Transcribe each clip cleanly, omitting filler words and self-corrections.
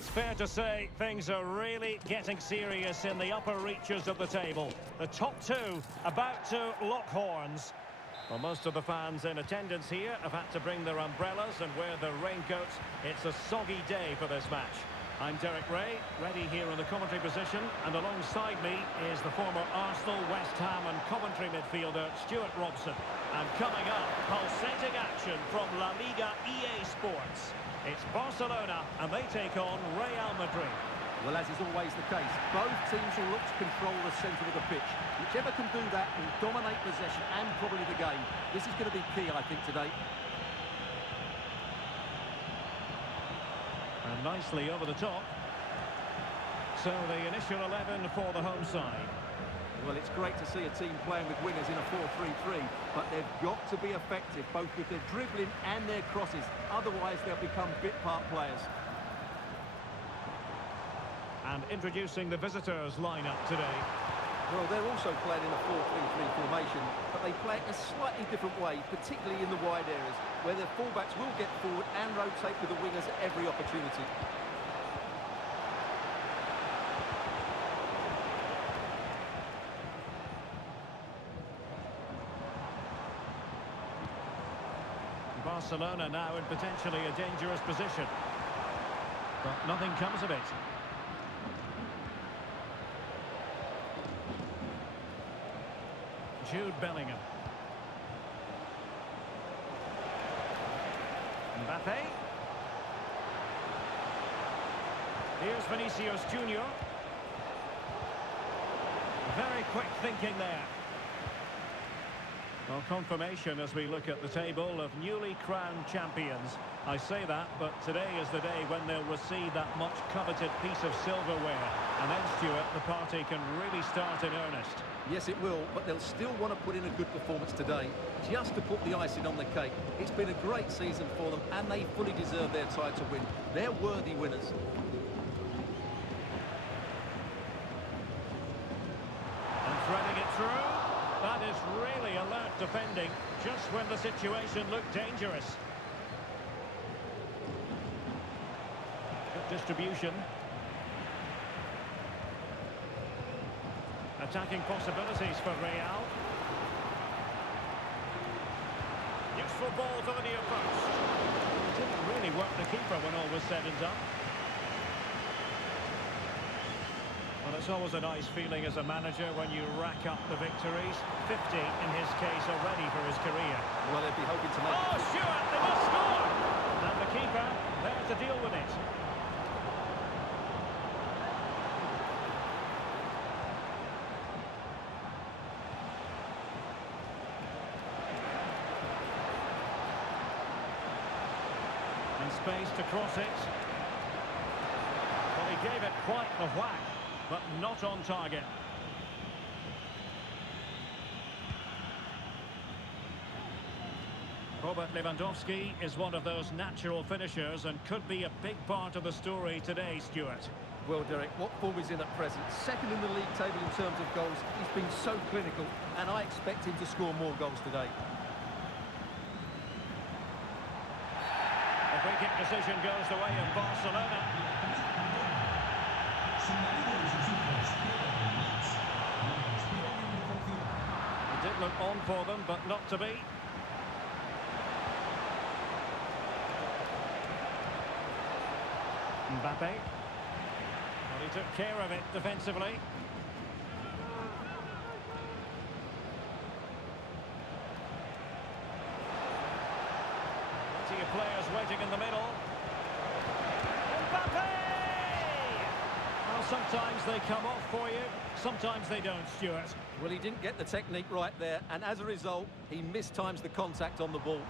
It's fair to say things are really getting serious in the upper reaches of the table. The top two about to lock horns. Well, most of the fans in attendance here have had to bring their umbrellas and wear their raincoats. It's a soggy day for this match. I'm Derek Ray, ready here in the commentary position, and alongside me is the former Arsenal, West Ham and Coventry midfielder Stuart Robson. And coming up, pulsating action from La Liga EA Sports. It's Barcelona and they take on Real Madrid. Well, as is always the case, both teams will look to control the centre of the pitch. Whichever can do that will dominate possession and probably the game. This is going to be key, I think, today. And nicely over the top. So the initial 11 for the home side. Well, it's great to see a team playing with wingers in a 4-3-3, but they've got to be effective, both with their dribbling and their crosses. Otherwise, they'll become bit-part players. And introducing the visitors' lineup today. Well, they're also playing in a 4-3-3 formation, but they play it a slightly different way, particularly in the wide areas, where their fullbacks will get forward and rotate with the wingers at every opportunity. Barcelona now in potentially a dangerous position. But nothing comes of it. Jude Bellingham. Mbappe. Here's Vinicius Junior. Very quick thinking there. Well, confirmation as we look at the table of newly crowned champions. I say that, but today is the day when they'll receive that much coveted piece of silverware. And then, Stuart, the party can really start in earnest. Yes, it will, but they'll still want to put in a good performance today, just to put the icing on the cake. It's been a great season for them, and they fully deserve their title win. They're worthy winners. And threading it through. That is really alert defending, just when the situation looked dangerous. Good distribution. Attacking possibilities for Real. Useful ball to the near post. Didn't really work the keeper when all was said and done. Well, it's always a nice feeling as a manager when you rack up the victories. 50 in his case already for his career. Well, they'd be hoping to make Oh, it. Stuart, they must score! And the keeper there to deal with it. And space to cross it. Well, he gave it quite the whack, but not on target. Robert Lewandowski is one of those natural finishers and could be a big part of the story today, Stuart. Well, Derek, what form is in at present? Second in the league table in terms of goals. He's been so clinical, and I expect him to score more goals today. The free kick decision goes the way of Barcelona. It did look on for them, but not to be. Mbappe. Well, he took care of it defensively. Plenty of players waiting in the middle. Mbappe! Well, sometimes they come off for you, sometimes they don't, Stuart. Well, he didn't get the technique right there, and as a result, he mistimes the contact on the ball.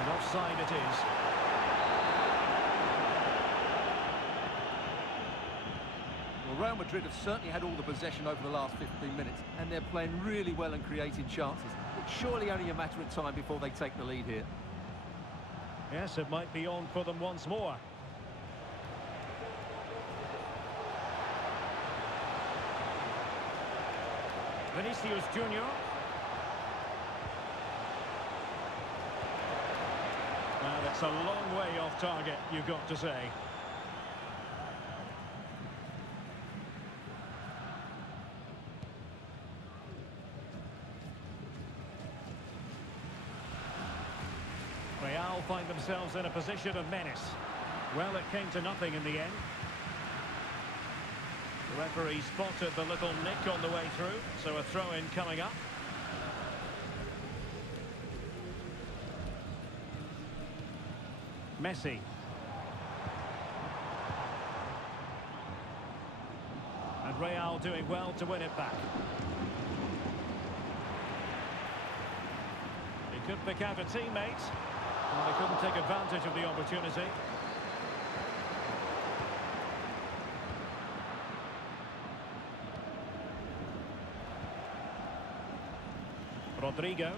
And offside it is. Well, Real Madrid have certainly had all the possession over the last 15 minutes, and they're playing really well and creating chances. It's surely only a matter of time before they take the lead here. Yes, it might be on for them once more. Vinicius Junior. Well, it's a long way off target, you've got to say. Real find themselves in a position of menace. Well, it came to nothing in the end. The referee spotted the little nick on the way through, so a throw-in coming up. Messi. And Real doing well to win it back. He could pick out a teammate. Well, they couldn't take advantage of the opportunity. Rodrigo.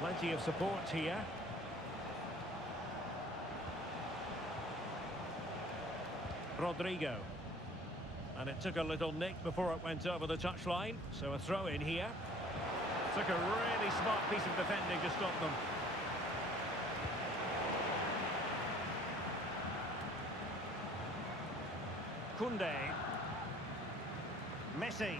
Plenty of support here. Rodrigo. And it took a little nick before it went over the touchline. So a throw in here. Took a really smart piece of defending to stop them. Koundé. Messi.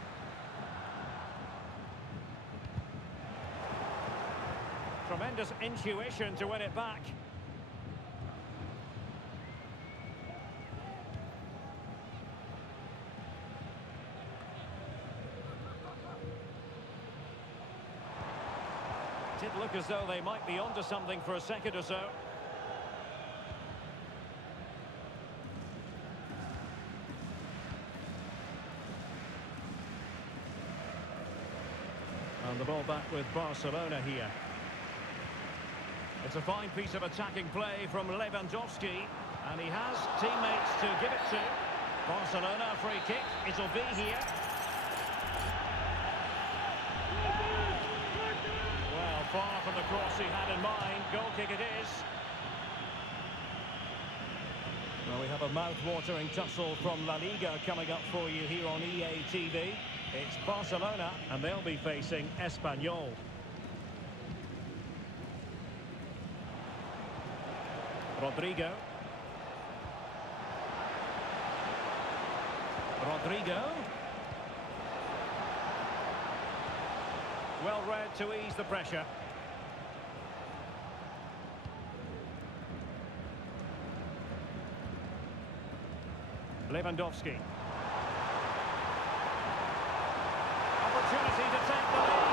Tremendous intuition to win it back. Did look as though they might be onto something for a second or so. And the ball back with Barcelona here. It's a fine piece of attacking play from Lewandowski. And he has teammates to give it to. Barcelona, free kick. It'll be here. Well, far from the cross he had in mind. Goal kick it is. Well, we have a mouth-watering tussle from La Liga coming up for you here on EA TV. It's Barcelona, and they'll be facing Espanyol. Rodrigo. Well read to ease the pressure. Lewandowski. Opportunity to take the lead.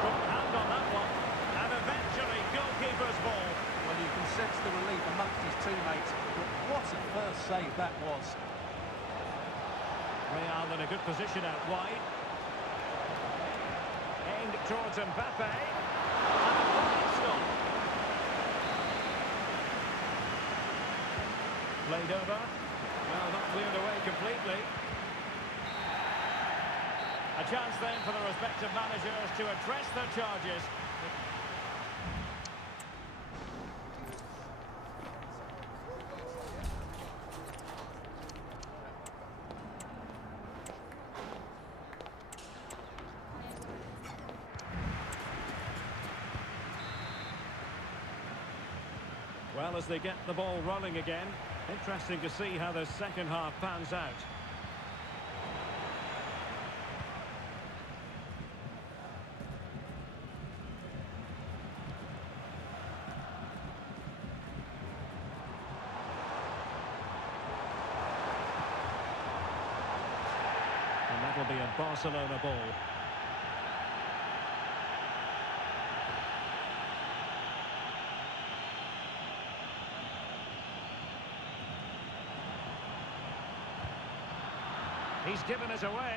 Couldn't hand on that one. And eventually, goalkeeper's ball. Well, you can sense the relief amongst his teammates. But what a first save that was. Real in a good position out wide. Aimed towards Mbappe. And a fine stop. Played over. Well, not cleared away completely. A chance then for the respective managers to address their charges. Well, as they get the ball rolling again, interesting to see how the second half pans out. And that'll be a Barcelona ball. He's given it away.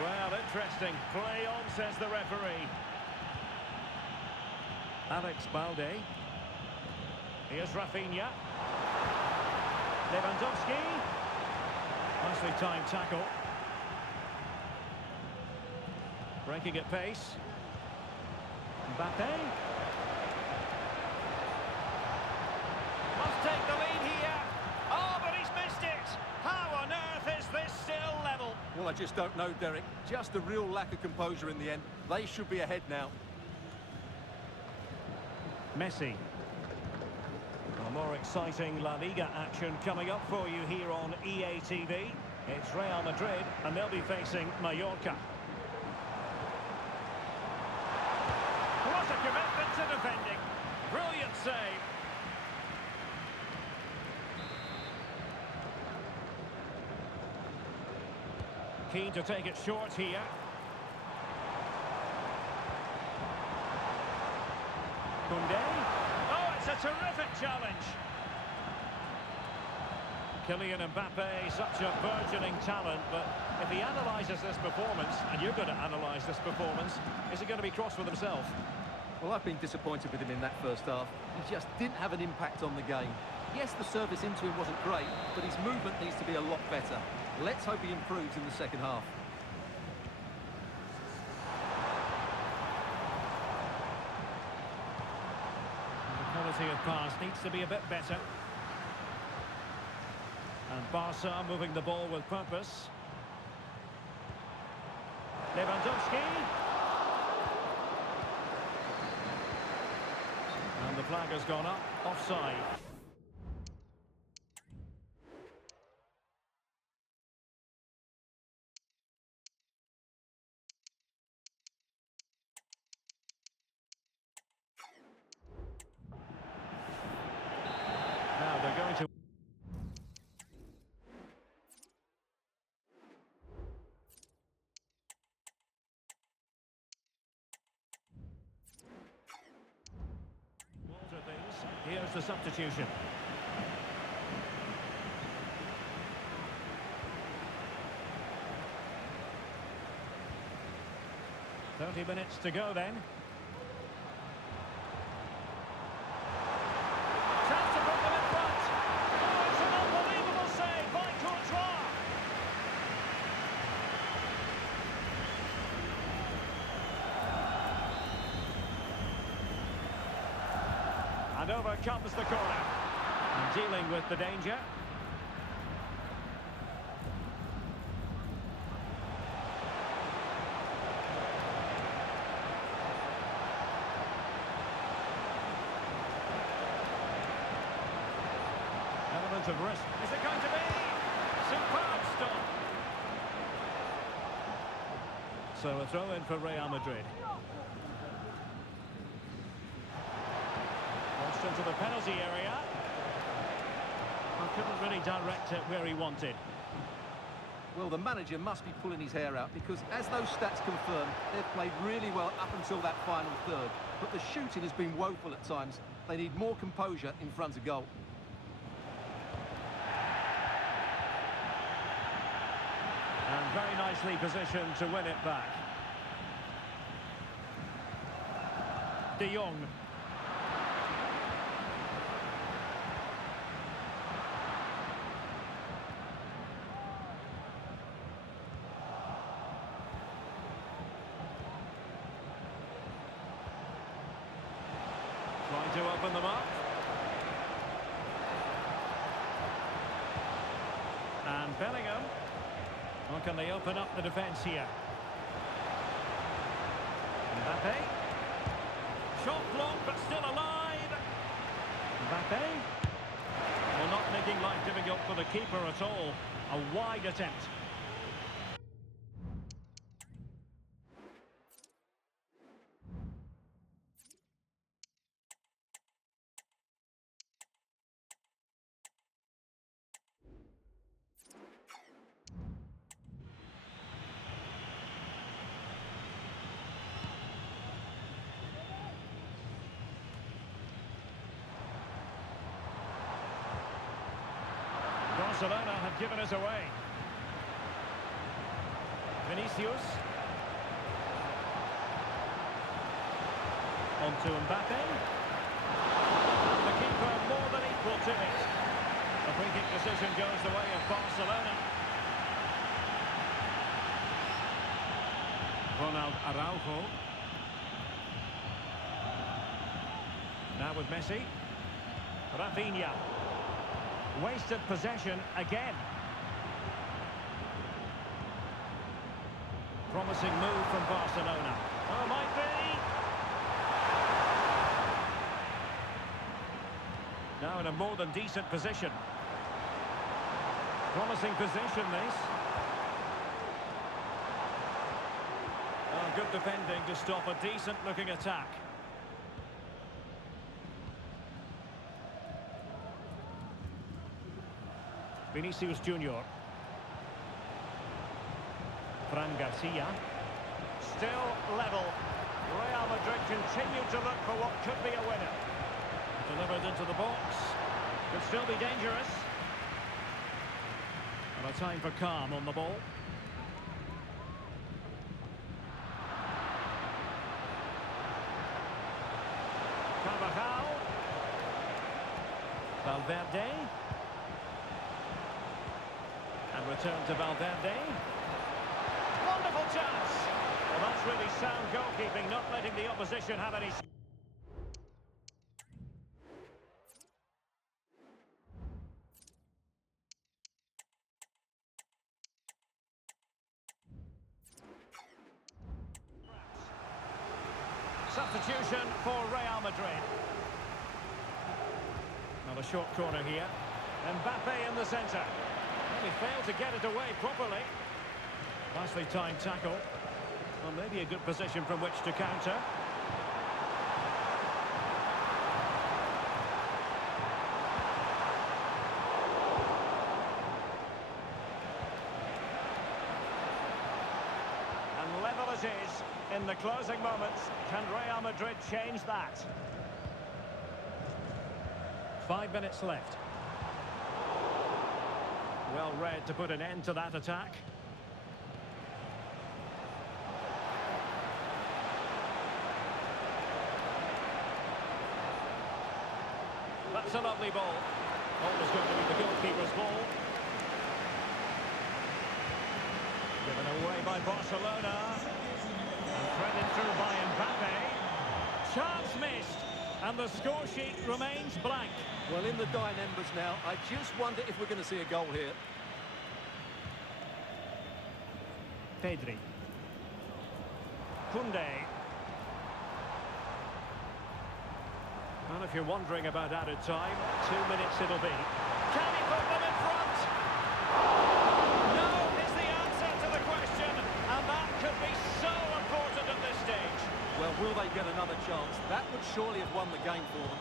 Well, interesting. Play on, says the referee. Alex Balde. Here's Rafinha. Lewandowski. Nicely timed tackle. Breaking at pace. Mbappe. Must take the lead here. Oh, but he's missed it. just don't know, Derek. Just a real lack of composure in the end. They should be ahead now. Messi. A more exciting La Liga action coming up for you here on EA TV. It's Real Madrid, and they'll be facing Mallorca. What a commitment to defending. Brilliant save. Keen to take it short here. Koundé. Oh, it's a terrific challenge. Kylian Mbappe, such a burgeoning talent, but if he analyses this performance, and you're going to analyse this performance, is he going to be cross with himself? Well, I've been disappointed with him in that first half. He just didn't have an impact on the game. Yes, the service into him wasn't great, but his movement needs to be a lot better. Let's hope he improves in the second half. The quality of pass needs to be a bit better. And Barca moving the ball with purpose. Lewandowski. And the flag has gone up, offside. Now they're going to... Alter things. Here's the substitution. Minutes to go then. Chance to put them in front. Oh, it's an unbelievable save by Courtois. And over comes the corner. And dealing with the danger. Element of risk. Is it going to be? Superb stop. So a throw in for Real Madrid. Crossed into the penalty area. Well, couldn't really direct it where he wanted. Well, the manager must be pulling his hair out because, as those stats confirm, they've played really well up until that final third. But the shooting has been woeful at times. They need more composure in front of goal. And very nicely positioned to win it back. De Jong. Trying to open them up. And Bellingham. How can they open up the defence here? Mbappe. Shot blocked, but still alive. Mbappe. Well, not making life difficult for the keeper at all. A wide attempt. Barcelona have given us away. Vinicius. On to Mbappe. The keeper more than equal to it. The free kick decision goes the way of Barcelona. Ronald Araujo. Now with Messi. Rafinha. Wasted possession again. Promising move from Barcelona. Oh, might be. Now in a more than decent position. Promising position, this. Oh, good defending to stop a decent-looking attack. Vinicius Junior. Fran Garcia. Still level. Real Madrid continue to look for what could be a winner. Delivered into the box. Could still be dangerous. And a time for calm on the ball. Carvajal. Valverde. And return to Valverde. Wonderful chance. Well, that's really sound goalkeeping, not letting the opposition have any... Substitution for Real Madrid. Not a short corner here. Mbappe in the centre. Well, he failed to get it away properly. Nicely timed tackle. Well, maybe a good position from which to counter. And level it is. In the closing moments, can Real Madrid change that? 5 minutes left. Well read to put an end to that attack. That's a lovely ball. Always going to be the goalkeeper's ball. Given away by Barcelona. And threaded through by Mbappe. Chance missed. And the score sheet remains blank. Well, in the dying embers now, I just wonder if we're going to see a goal here. Pedri. Koundé. Well, if you're wondering about added time, 2 minutes it'll be. Can he put them in front? No is the answer to the question, and that could be so important at this stage. Well, will they get another chance? That would surely have won the game for them.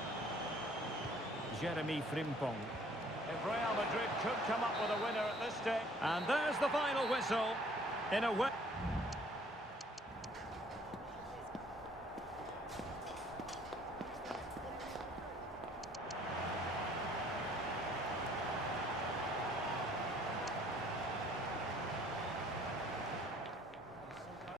Jeremy Frimpong. If Real Madrid could come up with a winner at this stage. And there's the final whistle. In a way...